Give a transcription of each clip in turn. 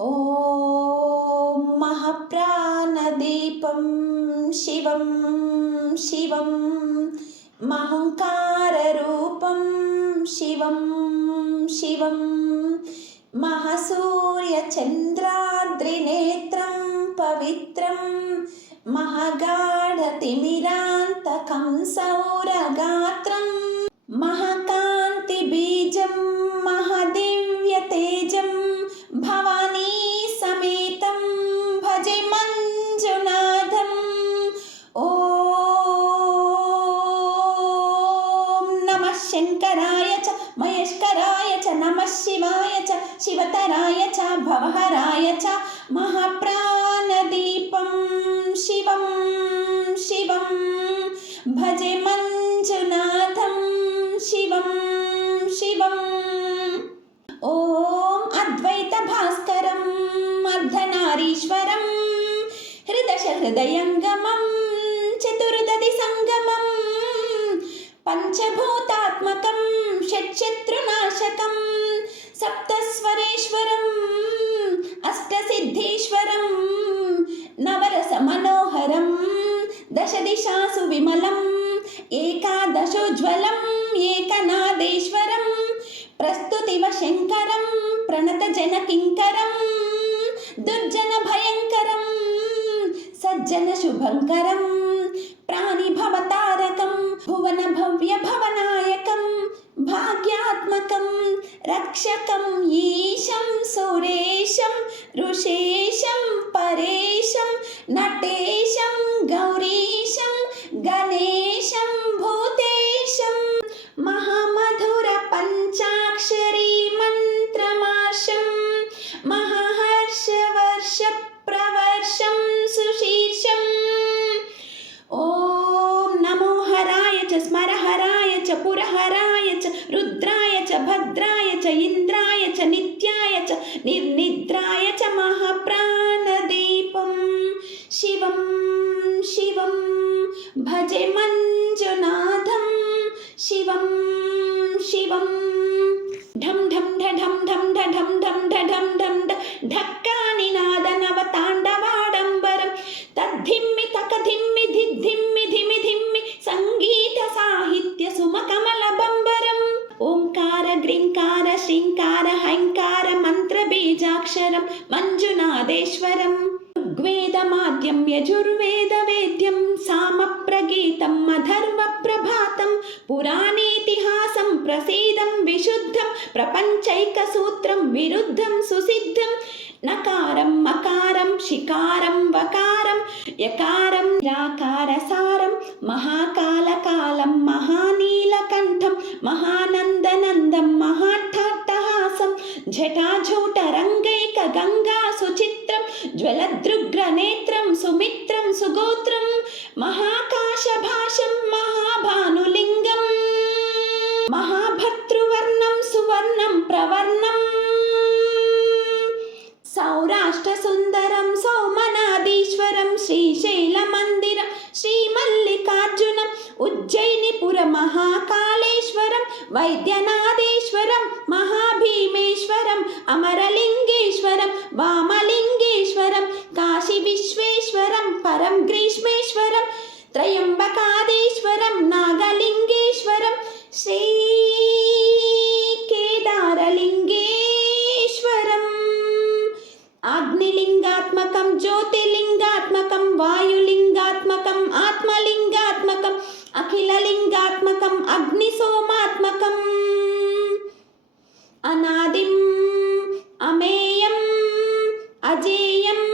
ॐ महप्राणदीपं शिवं शिवं महङ्काररूपं शिवं शिवं महसूर्यचन्द्राद्रिनेत्रं पवित्रं महगाढतिमिरान्तकं सौरगात्रं महकान्तिबीजं महदिव्यतेजं भवानी समेतं भजे मञ्जुनाथम्। ॐ नमः शङ्कराय च महेश्वराय च नमः शिवाय च शिवतराय च भवहराय च महप्राणदीपं शिवं शिवं भजे मञ्जुनाथं शिवं शिवम्। ॐ अद्वैत भास्करम् अर्धनारीश्वरं हृदयङ्गमं चतुर्दधि संगमं पंचभूतात्मकं षट्शत्रुनाशकं सप्तस्वरेश्वरं अष्टसिद्धीश्वरं नवरसमनोहरं दशदिशासु विमलम् एकादशोज्ज्वलम् एकनादेश्वरं प्रस्तुतिव शङ्करं प्रणतजनकिङ्करं दुर्जनभयङ्करं सज्जनशुभङ्करं प्राणिभवतारकं भुवनभव्यभवनायकं भाग्यात्मकं रक्षकं ईशं सुरेशं ऋषेशं परेशं नटेशं गौरीशं गणेशं भूतेशं महामधुर पञ्चाक्षरी मन्त्रमाशं महाहर्षवर्ष प्रवर्षं सुशीर्षम्। ॐ नमो हराय च स्मरहराय च पुरहराय च रुद्राय च भद्राय च इन्द्राय च नित्याय च निर्निद्राय च महप्राणदीपं शिवं शिवं भजे मञ्जुनाथं शिवं शिवं। ढं ढं ढं ढं ढं ढं ढं ढं ढं ढक्कानिनादनवताण्डवाडम्बरं तद्धिम्मि तकधिम्मि धिद्धिम्मि धिमि धिम्मि संगीत साहित्य सुमकमलबम्बरम् ओंकार ग्रींकार श्रींकार हैंकार मंत्र बीजाक्षरं मञ्जुनाथेश्वरम् ऋग्वेदमाद्यं यजुर्वेद वेद्यं सामप्रगीतं अथर्वप्रभातं पुराणेतिहासं प्रसीदं विशुद्धं प्रपञ्चैकसूत्रं विरुद्धं सुसिद्धं नकारं मकारं शिकारं वकारं यकारं निराकारसारं महाकालकालं महानीलकण्ठं महानन्दनन्दं महाट्टहासं जटाजूटरङ्गैकगङ्गा सुचित्रं ज्वलदृग्रनेत्रं सुमित्रं सुगोत्रं महाकाशभाषं महाभानुलिङ्गं महाभर्तृवर्णं सुवर्णं प्रवर्णं सौराष्ट्रसुन्दरं सोमनाथीश्वरं श्रीशैलमन्दिरं श्रीमल्लिकार्जुनम् उज्जयिनीपुरमहाकालेश्वरं वैद्यनाथेश्वरं महाभीमेश्वरम् अमरलिङ्गेश्वरं वामलिङ्गेश्वरं काशीविश्वेश्वरं परं ग्रीष्मेश्वरं त्रयम्बकादेश्वरं नागलिङ्गेश्वरं श्रीकेदारलिङ्गेश्वरम् अग्निलिङ्गात्मकं ज्योतिर्लिङ्गात्मकं वायुलिङ्गात्मकम् आत्मलिङ्गात्मकम् अखिललिङ्गात्मकम् अग्निसोमात्मकम् अनादिम् अमेयम् अजेयम्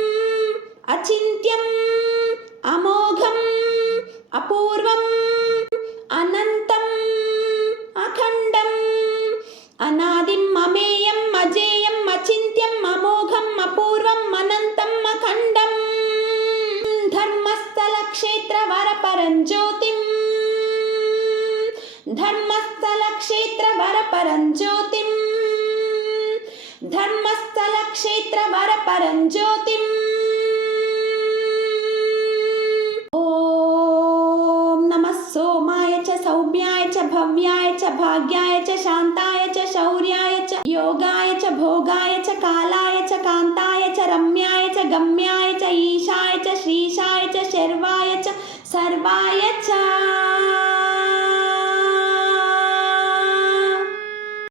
अचिन्त्यम् अमोघम् अपूर्वम् अनन्तम् अखण्डम् अनादिम् अमेयम् अजेयम् अचिन्त्यम् अमोघम् अपूर्वम् अनन्तम् अखण्डम् धर्मस्थलक्षेत्रवरपरञ्ज्योतिम् धर्मस्थलक्षेत्रवरपरञ्ज्योतिम् धर्मस्थलक्षेत्रवरपरञ्ज्योतिम्। ॐ नमः सोमाय च सौम्याय च भव्याय च भाग्याय च शान्ताय च शौर्याय च योगाय च भोगाय च कालाय च कान्ताय रम्याय च गम्याय च ईशाय च श्रीशाय च शर्वाय च सर्वाय च